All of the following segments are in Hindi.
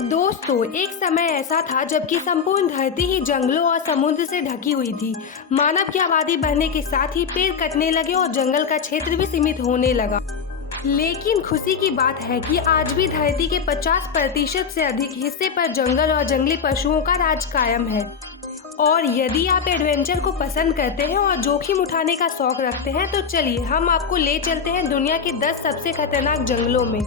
दोस्तों, एक समय ऐसा था जबकि संपूर्ण धरती ही जंगलों और समुद्र से ढकी हुई थी। मानव की आबादी बढ़ने के साथ ही पेड़ कटने लगे और जंगल का क्षेत्र भी सीमित होने लगा। लेकिन खुशी की बात है कि आज भी धरती के 50% से अधिक हिस्से पर जंगल और जंगली पशुओं का राज कायम है। और यदि आप एडवेंचर को पसंद करते हैं और जोखिम उठाने का शौक रखते हैं तो चलिए हम आपको ले चलते हैं दुनिया के 10 सबसे खतरनाक जंगलों में।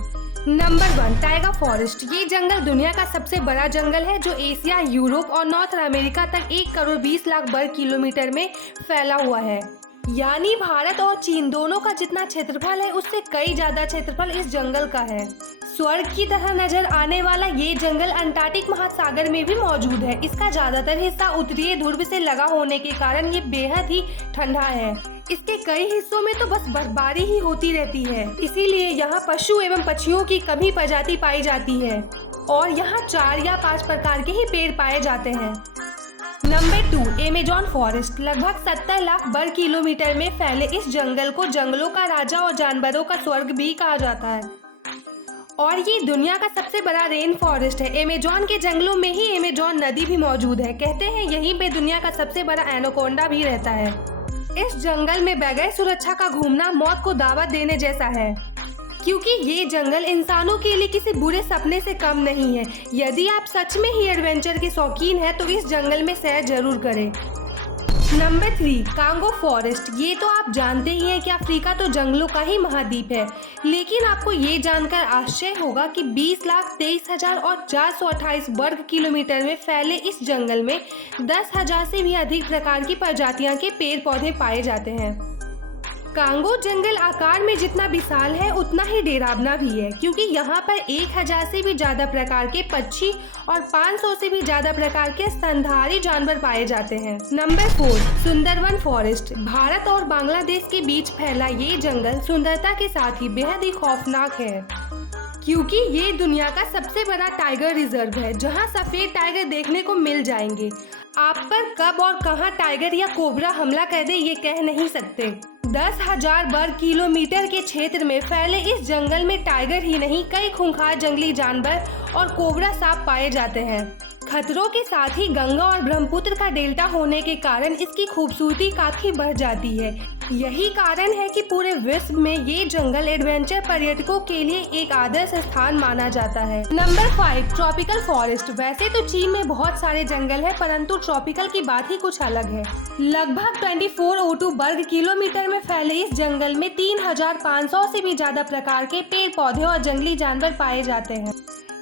Number 1, tiger forest. ये जंगल दुनिया का सबसे बड़ा जंगल है जो एशिया, यूरोप और नॉर्थ अमेरिका तक 1 करोड़ 20 लाख वर्ग किलोमीटर में फैला हुआ है। यानी भारत और चीन दोनों का जितना क्षेत्रफल है उससे कई ज्यादा क्षेत्रफल इस जंगल का है। स्वर्ग की तरह नजर आने वाला ये जंगल अंटार्कटिक महासागर में भी मौजूद है। इसका ज्यादातर हिस्सा उत्तरीय ध्रुव से लगा होने के कारण ये बेहद ही ठंडा है। इसके कई हिस्सों में तो बस बर्फबारी ही होती रहती है, इसीलिए यहाँ पशु एवं पक्षियों की कमी प्रजाति पाई जाती है और यहाँ 4 या 5 प्रकार के ही पेड़ पाए जाते हैं। Number 2, Amazon forest. लगभग 70 लाख वर्ग किलोमीटर में फैले इस जंगल को जंगलों का राजा और जानवरों का स्वर्ग भी कहा जाता है और ये दुनिया का सबसे बड़ा रेन फॉरेस्ट है। अमेज़न के जंगलों में ही अमेज़न नदी भी मौजूद है। कहते हैं यहीं पे दुनिया का सबसे बड़ा एनाकोंडा भी रहता है। इस जंगल में बगैर सुरक्षा का घूमना मौत को दावत देने जैसा है, क्योंकि ये जंगल इंसानों के लिए किसी बुरे सपने से कम नहीं है। यदि आप सच में ही एडवेंचर के शौकीन हैं तो इस जंगल में सैर जरूर करें। Number 3, Congo forest. ये तो आप जानते ही हैं कि अफ्रीका तो जंगलों का ही महाद्वीप है, लेकिन आपको ये जानकर आश्चर्य होगा कि 20,23,428 वर्ग किलोमीटर में फैले इस जंगल में 10,000 से भी अधिक प्रकार की प्रजातियां के पेड़ पौधे पाए जाते हैं। कांगो जंगल आकार में जितना विशाल है उतना ही डरावना भी है, क्योंकि यहाँ पर 1,000 से भी ज्यादा प्रकार के पक्षी और 500 से भी ज्यादा प्रकार के स्तनधारी जानवर पाए जाते हैं। Number 4, Sundarban forest. भारत और बांग्लादेश के बीच फैला ये जंगल सुंदरता के साथ ही बेहद ही खौफनाक है, क्योंकि ये दुनिया का सबसे बड़ा टाइगर रिजर्व है जहाँ सफेद टाइगर देखने को मिल जाएंगे। आप पर कब और कहां टाइगर या कोबरा हमला कर दे ये कह नहीं सकते। 10,000 वर्ग किलोमीटर के क्षेत्र में फैले इस जंगल में टाइगर ही नहीं कई खूंखार जंगली जानवर और कोबरा सांप पाए जाते हैं। खतरों के साथ ही गंगा और ब्रह्मपुत्र का डेल्टा होने के कारण इसकी खूबसूरती काफी बढ़ जाती है। यही कारण है कि पूरे विश्व में ये जंगल एडवेंचर पर्यटकों के लिए एक आदर्श स्थान माना जाता है। Number 5, tropical forest. वैसे तो चीन में बहुत सारे जंगल है, परंतु ट्रॉपिकल की बात ही कुछ अलग है। लगभग 2402 वर्ग किलोमीटर में फैले इस जंगल में 3,500 से भी ज्यादा प्रकार के पेड़ पौधे और जंगली जानवर पाए जाते हैं।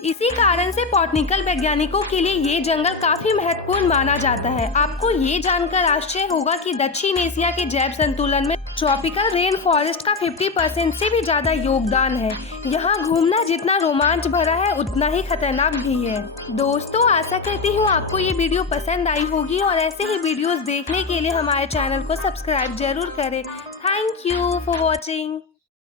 इसी कारण से बॉटनिकल वैज्ञानिकों के लिए ये जंगल काफी महत्वपूर्ण माना जाता है। आपको ये जानकर आश्चर्य होगा कि दक्षिण एशिया के जैव संतुलन में ट्रॉपिकल रेन फॉरेस्ट का 50% से भी ज्यादा योगदान है। यहाँ घूमना जितना रोमांच भरा है उतना ही खतरनाक भी है। दोस्तों, आशा करती हूँ आपको ये वीडियो पसंद आई होगी और ऐसे ही वीडियोस देखने के लिए हमारे चैनल को सब्सक्राइब जरूर करें। Thank you for watching.